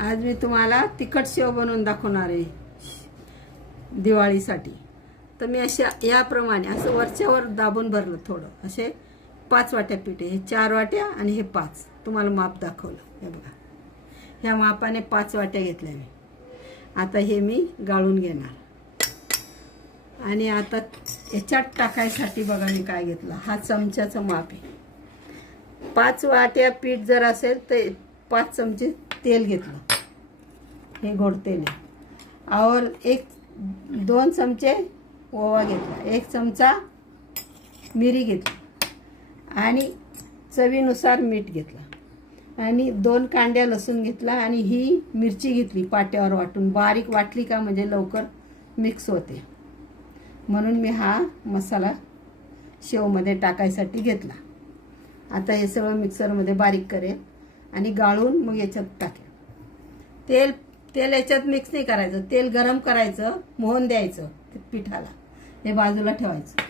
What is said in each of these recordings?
आज मी तुम्हाला तिखट शेव बनवून दाखवणार आहे. दिवाळीसाठी. तर मी अशा याप्रमाणे असं वरच्यावर दाबून भरलं थोडं. असे पाच वाट्या पीठ आहे. हे चार वाट्या आणि हे पाच. तुम्हाला माप दाखवलं. हे बघा. ह्या मापाने पाच वाट्या घेतल्या मी. आता हे मी गाळून घेणार. आणि आता ह्याच्यात टाकायसाठी बघा मी काय घेतलं. हा चमच्याचं माप आहे. पाच वाट्या पीठ जर असेल तर पाच चमचे तेल घेतलं. हे गोड तेल आहे और एक दोन चमचे ओवा घेतला. एक चमचा मिरी घेतली. आणि चवीनुसार मीठ घेतलं. आणि दोन कांड्या लसूण घेतला आणि ही मिरची घेतली पाट्यावर वाटून. बारीक वाटली का म्हणजे लवकर मिक्स होते. म्हणून मी हा मसाला शेवमध्ये टाकायसाठी घेतला. आता हे सगळं मिक्सरमध्ये बारीक करेल आणि गाळून मग याच्यात टाकेल तेल तेल याच्यात मिक्स नाही करायचं. तेल गरम करायचं मोहन द्यायचं ते पिठाला. हे बाजूला ठेवायचं.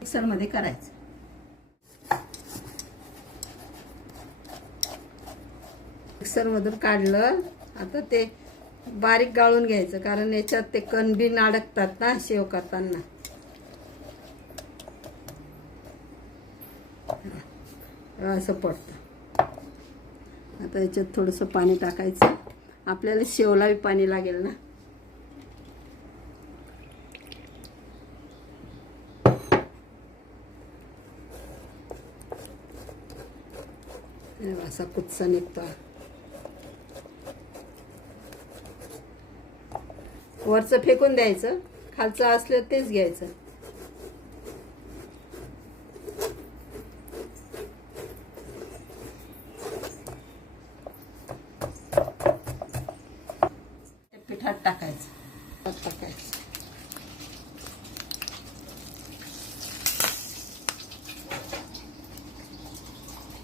मिक्सरमध्ये करायचं. मिक्सरमधून काढलं. आता ते बारीक गाळून घ्यायचं. कारण याच्यात ते कणबीन अडकतात ना शेव करताना. असं पडतं. आता याच्यात थोडंसं पाणी टाकायचं. आपल्याला शेवला बी पाणी लागेल ना. असा कुच्चा निघतो वरचं फेकून द्यायचं खालचं असलं तेच घ्यायचं. टाकायचं. टाकायचं.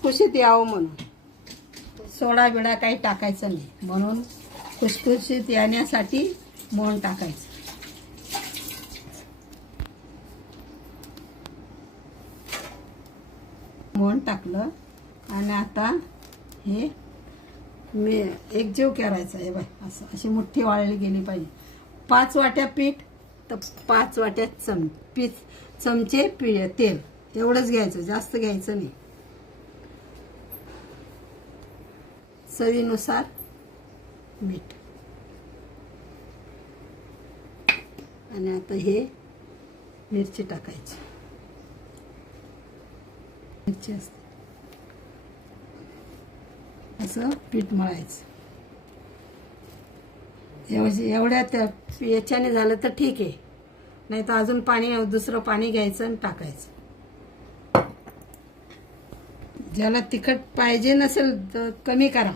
खुशीत यावं म्हणून. सोडा बिडा काही टाकायचं नाही. म्हणून खुसखुशीत येण्यासाठी मोहन टाकायचं. मोहन टाकलं. आणि आता हे मी एकजीव करायचा आहे बाय असं. अशी मुठ्ठी वाळली गेली पाहिजे. पाच वाट्या पीठ तर पाच वाट्या चम पीठ चमचे पी तेल. एवढंच घ्यायचं जास्त घ्यायचं नाही. चवीनुसार मीठ. आणि आता हे मिरची टाकायची. मिरची असते. असं पीठ मळायचं. एवढं एवढ्या त्या याच्याने झालं तर ठीक आहे. नाही तर अजून पाणी दुसरं पाणी घ्यायचं आणि टाकायचं. ज्याला तिखट पाहिजे नसेल तर कमी करा.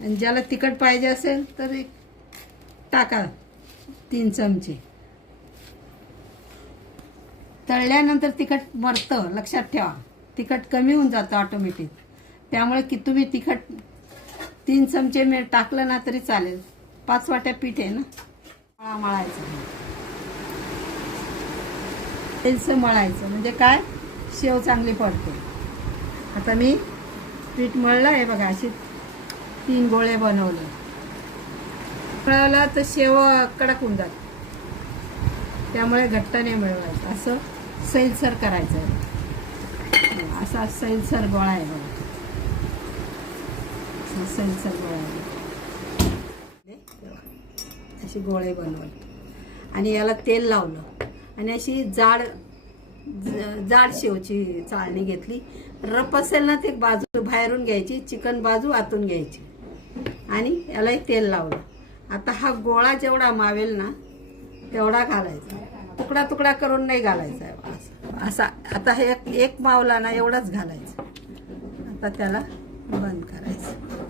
आणि ज्याला तिखट पाहिजे असेल तर एक टाका तीन चमचे. तळल्यानंतर तिखट मरतं लक्षात ठेवा. तिखट कमी होऊन जातं ऑटोमॅटिक त्यामुळे की तुम्ही तिखट तीन चमचे मी टाकलं ना तरी चालेल. पाच वाट्या पीठ आहे ना? मळा मळायचं. तेलचं मळायचं. म्हणजे काय? शेव चांगली पडते. आता मी पीठ मळलं आहे बघा अशी तीन गोळे बनवले. कळवलं तर शेव कडक होऊन जात. त्यामुळे घट्ट नाही मिळवायचं. असं सैलसर करायचं आहे. असा सैलसर गोळा आहे बघा. सण सण अशी गोळे बनवले. आणि याला तेल लावलं. आणि अशी जाड ज- जाड शेवची चाळणी घेतली. रप असेल ना ते बाजू बाहेरून घ्यायची चिकन बाजू आतून घ्यायची. आणि याला एक तेल लावलं. आता हा गोळा जेवढा मावेल ना तेवढा घालायचा. तुकडा तुकडा करून नाही घालायचा. असा आता हे एक- एक मावला ना एवढाच घालायचं. आता त्याला बंद करायचं.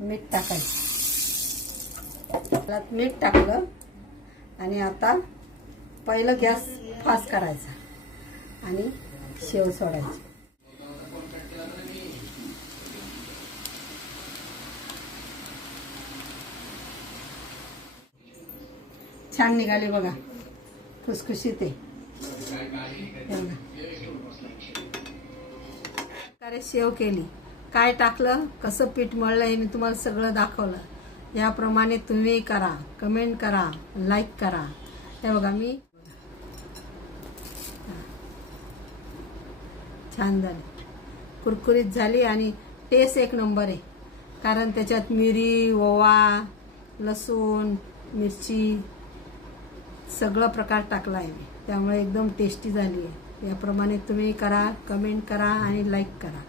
मीठ टाकायचं. मीठ टाकलं आणि आता पहिलं गॅस फास्ट करायचा आणि शेव सोडायची. छान निघाली बघा. खुसखुशी ते शेव केली. काय टाकलं कसं पीठ मळलं हे मी तुम्हाला सगळं दाखवलं. याप्रमाणे तुम्ही करा कमेंट करा लाईक करा. हे बघा मी. छान झाली. कुरकुरीत झाली आणि टेस्ट एक नंबर आहे. कारण त्याच्यात मिरी ओवा लसूण मिरची सगळं प्रकार टाकला आहे मी. त्यामुळे एकदम टेस्टी झाली आहे. याप्रमाणे तुम्ही करा कमेंट करा आणि लाईक करा.